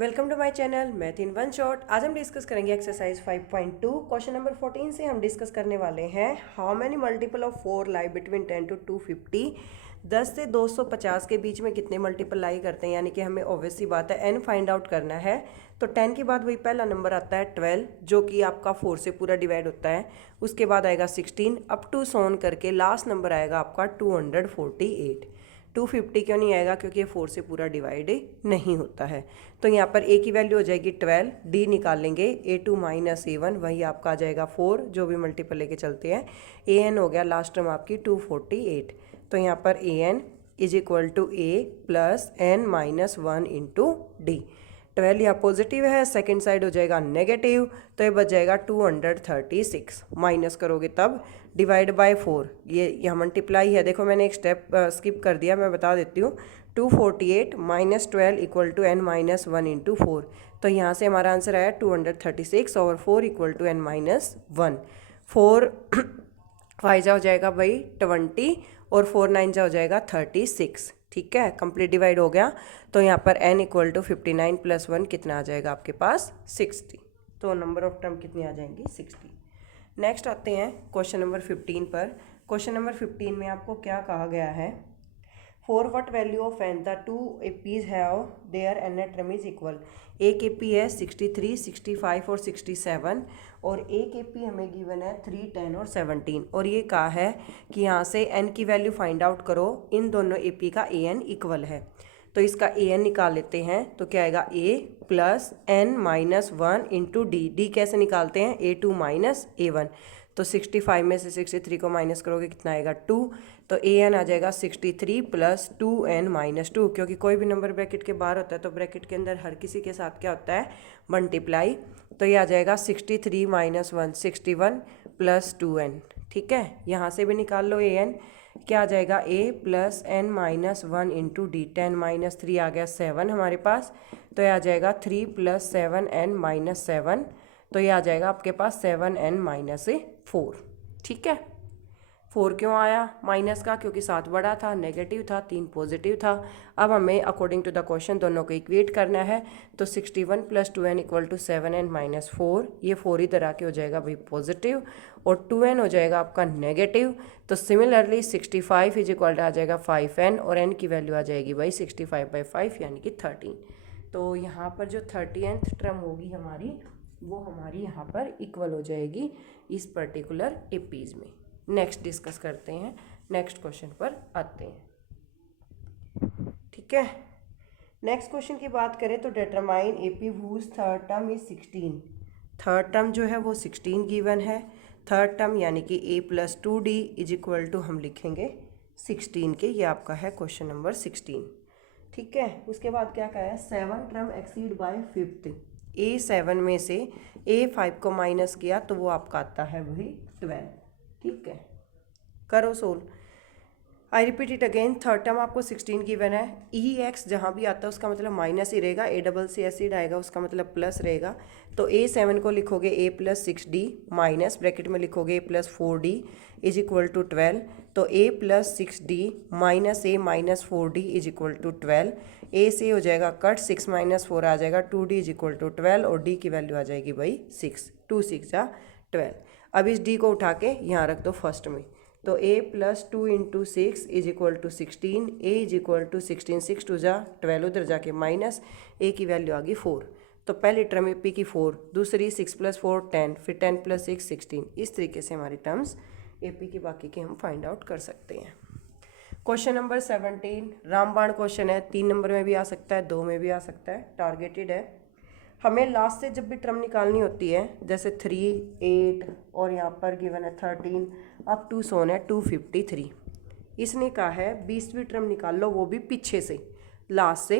Welcome to my channel math in one shot. आज हम discuss करेंगे एक्सरसाइज 5.2 क्वेश्चन नंबर 14 से हम डिस्कस करने वाले हैं how many multiple of 4 lie between 10 to 250। 10 से 250 के बीच में कितने मल्टीपल लाई करते हैं, यानी कि हमें ऑब्वियस सी बात है एन फाइंड आउट करना है। तो 10 के बाद वही पहला नंबर आता है 12 जो कि आपका 4 से पूरा डिवाइड होता है। उसके बाद आएगा 16 अप टू सोन करके लास्ट नंबर आएगा आपका 248। 250 क्यों नहीं आएगा? क्योंकि ये 4 से पूरा डिवाइड नहीं होता है। तो यहाँ पर ए की वैल्यू हो जाएगी 12, डी निकाल लेंगे A2 माइनस A1, वही आपका आ जाएगा 4 जो भी मल्टीपल लेके चलते हैं। AN हो गया लास्ट टर्म आपकी 248। तो यहाँ पर AN is equal to A plus N minus 1 into D. 12 यहाँ पॉजिटिव है, सेकेंड साइड हो जाएगा नेगेटिव, तो ये बच जाएगा 236। माइनस करोगे तब डिवाइड बाय 4, ये यहाँ मल्टीप्लाई है। देखो मैंने एक स्टेप स्किप कर दिया, मैं बता देती हूँ। 248 minus 12 equal to N minus 1 into 4। तो यहाँ से हमारा आंसर आया 236 और 4 equal to N minus 1। 4 five हो जाएगा भाई 20 और 4 9 हो जाएगा 36। ठीक है, कंप्लीट डिवाइड हो गया। तो यहाँ पर n इक्वल टू 59 प्लस 1 कितना आ जाएगा आपके पास? 60। तो नंबर ऑफ टर्म कितनी आ जाएंगी? 60। नेक्स्ट आते हैं क्वेश्चन नंबर 15 पर। क्वेश्चन नंबर 15 में आपको क्या कहा गया है? For what value of N the two APs have their N term is equal. एक एपी है 63, 65 और 67 और एक एपी हमें गिवन है 3, 10 और 17। और ये कहा है कि यहाँ से एन की वैल्यू फाइंड आउट करो, इन दोनों एपी का ए एन इक्वल है। तो इसका ए एन निकाल लेते हैं। तो क्या आएगा? A plus N minus 1 into D. D कैसे निकालते हैं? A2 minus A1। तो 65 में से 63 को माइनस करोगे कितना आएगा? 2। तो ए एन आ जाएगा 63 प्लस 2n माइनस 2। क्योंकि कोई भी नंबर ब्रैकेट के बाहर होता है तो ब्रैकेट के अंदर हर किसी के साथ क्या होता है? मल्टीप्लाई। तो ये आ जाएगा 63 माइनस 1 61 प्लस 2n। ठीक है, यहाँ से भी निकाल लो ए एन। क्या आ जाएगा? a plus N minus 1 into D. 10 minus 3 आ गया 7 हमारे पास। तो ये आ जाएगा 3 प्लस 7n माइनस 7। तो ये आ जाएगा आपके पास 7n माइनस 4। ठीक है, 4 क्यों आया माइनस का? क्योंकि 7 बड़ा था, नेगेटिव था, 3 पॉजिटिव था। अब हमें अकॉर्डिंग टू द क्वेश्चन दोनों को इक्वेट करना है। तो 61 plus 2n equal to 7n minus 4। ये 4 इधर आके हो जाएगा भाई पॉजिटिव और 2n हो जाएगा आपका नेगेटिव। तो सिमिलरली 65 इज इक्वल टू आ जाएगा 5n और n की वैल्यू आ जाएगी भाई 65/5 यानी कि 13। तो यहाँ पर जो 30th टर्म होगी हमारी, वो हमारी यहाँ पर इक्वल हो जाएगी इस पर्टिकुलर एपीज में। नेक्स्ट डिस्कस करते हैं, नेक्स्ट क्वेश्चन पर आते हैं। ठीक है, नेक्स्ट क्वेश्चन की बात करें तो determine AP whose third term is 16। Third term जो है वो 16 गिवन है। थर्ड टर्म यानी कि a प्लस 2d इज इक्वल टू हम लिखेंगे 16 के। ये आपका है क्वेश्चन नंबर 16। ठीक है, उसके बाद क्या कहा है? 7 term exceed bye 5th। A7 में से A5 को माइनस किया तो वो आपका आता है वही 12। ठीक है, करो solve. I repeat it again, third term आपको 16 गिवन है। EX जहाँ भी आता है उसका मतलब माइनस ही रहेगा, A एसिड आएगा उसका मतलब प्लस रहेगा। तो A7 को लिखोगे A plus 6D minus bracket में लिखोगे A plus 4D is equal to 12। तो A plus 6D minus A minus 4D is equal to 12। A से हो जाएगा कट, 6 माइनस 4 आ जाएगा 2D इज इक्वल टू 12 और D की वैल्यू आ जाएगी भाई 6। 2 6 जा 12। अब इस D को उठा के यहाँ रख दो फर्स्ट में। तो a plus 2 into 6 is equal to 16। a is equal to 16, 6 2 जा 12, उधर जाके माइनस a की वैल्यू आ गई 4। तो पहली टर्म ए पी की 4, दूसरी 6 प्लस 4 10, फिर 10 प्लस 6 16। इस तरीके से हमारी टर्म्स ए पी की बाकी के हम फाइंड आउट कर सकते हैं। क्वेश्चन नंबर 17 रामबाण क्वेश्चन है। 3 नंबर में भी आ सकता है, 2 में भी आ सकता है, टारगेटेड है। हमें लास्ट से जब भी टर्म निकालनी होती है, जैसे 3, 8 और यहाँ पर गिवन है 13 अप टू सोन है 253। इसने कहा है 20वीं टर्म निकाल लो, वो भी पीछे से लास्ट से।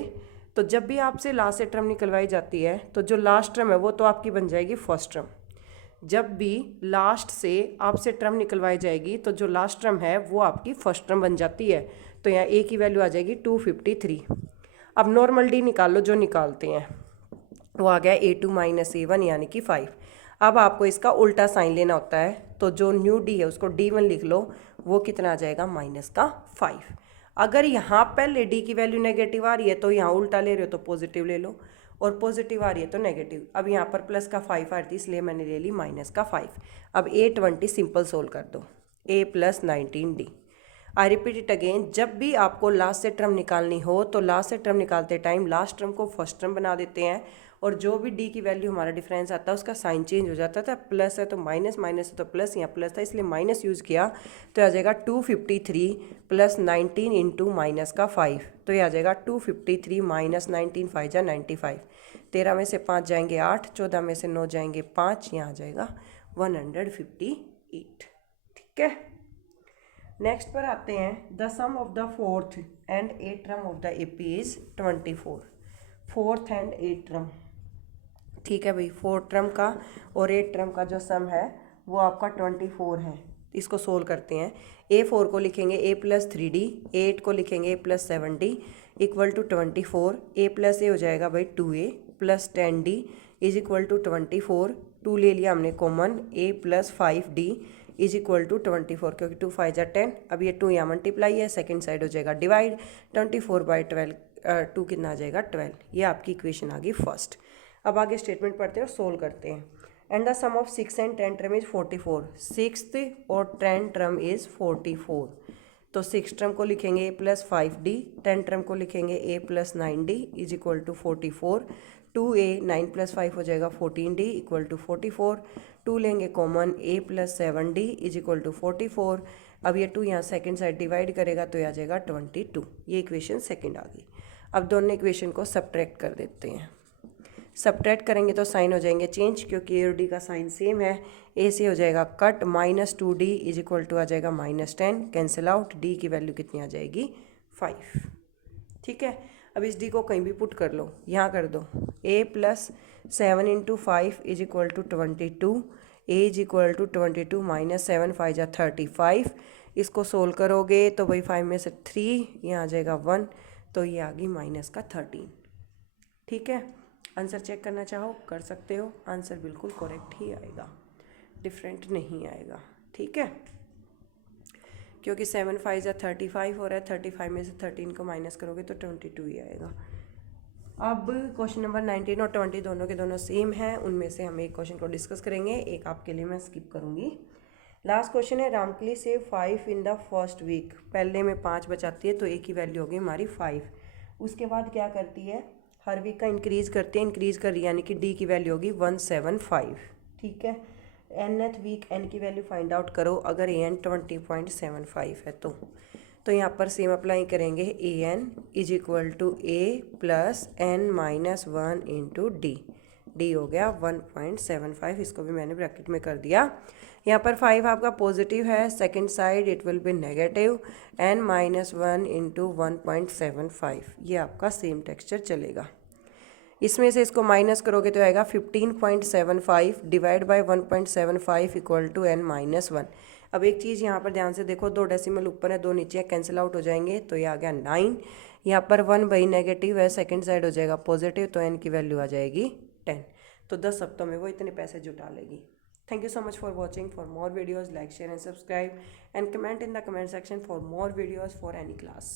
तो जब भी आपसे लास्ट से टर्म निकलवाई जाती है तो जो लास्ट टर्म है वो तो आपकी बन जाएगी फर्स्ट टर्म। जब भी लास्ट से आपसे टर्म निकलवाई जाएगी तो जो लास्ट टर्म है वो आपकी फर्स्ट टर्म बन जाती है। तो यहाँ ए की वैल्यू आ जाएगी 253। अब नॉर्मल डी निकाल लो, जो निकालते हैं वो आ गया A2 माइनस A1 यानी कि 5। अब आपको इसका उल्टा साइन लेना होता है, तो जो न्यू डी है उसको D1 लिख लो, वो कितना आ जाएगा? माइनस का 5। अगर यहाँ पहले डी की वैल्यू नेगेटिव आ रही है तो यहाँ उल्टा ले रहे हो तो पॉजिटिव ले लो, और पॉजिटिव आ रही है तो नेगेटिव। अब यहाँ पर प्लस का 5 आ रही थी इसलिए मैंने ले ली माइनस का 5। अब A20 सिंपल सोल्व कर दो, A + 19D। I repeat it again, जब भी आपको लास्ट से टर्म निकालनी हो तो लास्ट से टर्म निकालते टाइम लास्ट टर्म को फर्स्ट टर्म बना देते हैं और जो भी डी की वैल्यू हमारा डिफरेंस आता है उसका साइन चेंज हो जाता था। प्लस है तो माइनस, माइनस है तो प्लस, यहाँ प्लस था इसलिए माइनस यूज़ किया तो आ जाएगा 253 + 19 इंटू माइनस का 5। तो ये आ जाएगा 253 - 19 5 जा 95। 13 में से 5 जाएंगे 8, 14 में से 9 जाएंगे 5, यहाँ आ जाएगा 158। ठीक है, नेक्स्ट पर आते हैं। The sum of the fourth and eight term of the AP is 24। Fourth and eight term, ठीक है भाई, फोर्थ टर्म का और एट टर्म का जो सम है वो आपका 24 है। इसको सोल्व करते हैं। A4 को लिखेंगे A + 3D, A8 को लिखेंगे A + 7D equal to 24। A + A हो जाएगा भाई 2A + 10D is equal to 24। 2 ले लिया हमने common, A + 5D is equal to 24, क्योंकि 2 5 जा 10। अब ये 2 यहाँ मल्टीप्लाई है, सेकेंड साइड हो जाएगा डिवाइड, 24/12 2 कितना आ जाएगा 12। ये आपकी इक्वेशन आ गई फर्स्ट। अब आगे स्टेटमेंट पढ़ते हैं और सोल्व करते हैं। And the sum of 6 and 10 term is 44। 6th और 10 टर्म इज 44। तो 6 टर्म को लिखेंगे A + 5D, 10 टर्म को लिखेंगे A + 9D is equal to 44। 2A 9 + 5 हो जाएगा 14D इक्वल टू 44। 2 लेंगे common, A + 7D is equal to 44। अब ये 2 यहाँ सेकेंड साइड डिवाइड करेगा तो आ जाएगा 22। ये इक्वेशन सेकेंड आ गई। अब दोनों इक्वेशन को सब्ट्रैक्ट कर देते हैं। सब्ट्रैक्ट करेंगे तो साइन हो जाएंगे चेंज, क्योंकि A और D का साइन सेम है। A से हो जाएगा cut, -2D is equal to आ जाएगा -10, कैंसिल आउट, D की वैल्यू कितनी आ जाएगी 5। ठीक है, अब इस D को कहीं भी पुट कर लो, यहाँ कर दो। A + 7 × 5 is equal to 22। A is equal to 22 - 7 5 जा 35। इसको सोल्व करोगे तो भाई 5 में से 3 यहाँ आ जाएगा 1, तो ये आ गई -13। ठीक है, आंसर चेक करना चाहो कर सकते हो, आंसर बिल्कुल करेक्ट ही आएगा, डिफरेंट नहीं आएगा। ठीक है, क्योंकि 7 5 जा 35 हो रहा है, 35 में से 13 को माइनस करोगे तो 22 ही आएगा। अब क्वेश्चन नंबर 19 और 20 दोनों के दोनों सेम हैं, उनमें से हम एक क्वेश्चन को डिस्कस करेंगे, एक आपके लिए मैं स्किप करूँगी। लास्ट क्वेश्चन है, रामकली से 5 इन द फर्स्ट वीक। पहले में 5 बचाती है तो एक ही वैल्यू होगी हमारी 5। उसके बाद क्या करती है, हर वीक का इंक्रीज़ करते हैं, इंक्रीज़ कर रही है, यानी कि डी की वैल्यू होगी 175। ठीक है, nth वीक n की वैल्यू फाइंड आउट करो, अगर an 20.75 है तो यहाँ पर सेम अप्लाई करेंगे। an is equal to A + n - 1 into D. D हो गया 1.75, इसको भी मैंने ब्रैकेट में कर दिया। यहाँ पर 5 आपका पॉजिटिव है, second side it will be negative, n - 1 into 1.75। ये आपका सेम टेक्सचर चलेगा। इसमें से इसको माइनस करोगे तो आएगा 15.75 divide by 1.75 equal to n - 1। अब एक चीज़ यहाँ पर ध्यान से देखो, 2 डेसिमल ऊपर है 2 नीचे है, कैंसिल आउट हो जाएंगे तो ये आ गया 9। यहाँ पर 1 भाई नेगेटिव है, सेकंड साइड हो जाएगा पॉजिटिव, तो n की वैल्यू आ जाएगी 10। तो 10 हफ्तों में वो इतने पैसे जुटा लेगी। Thank you so much for watching. For more videos, like, share and subscribe and comment in the comment section for more videos for any class.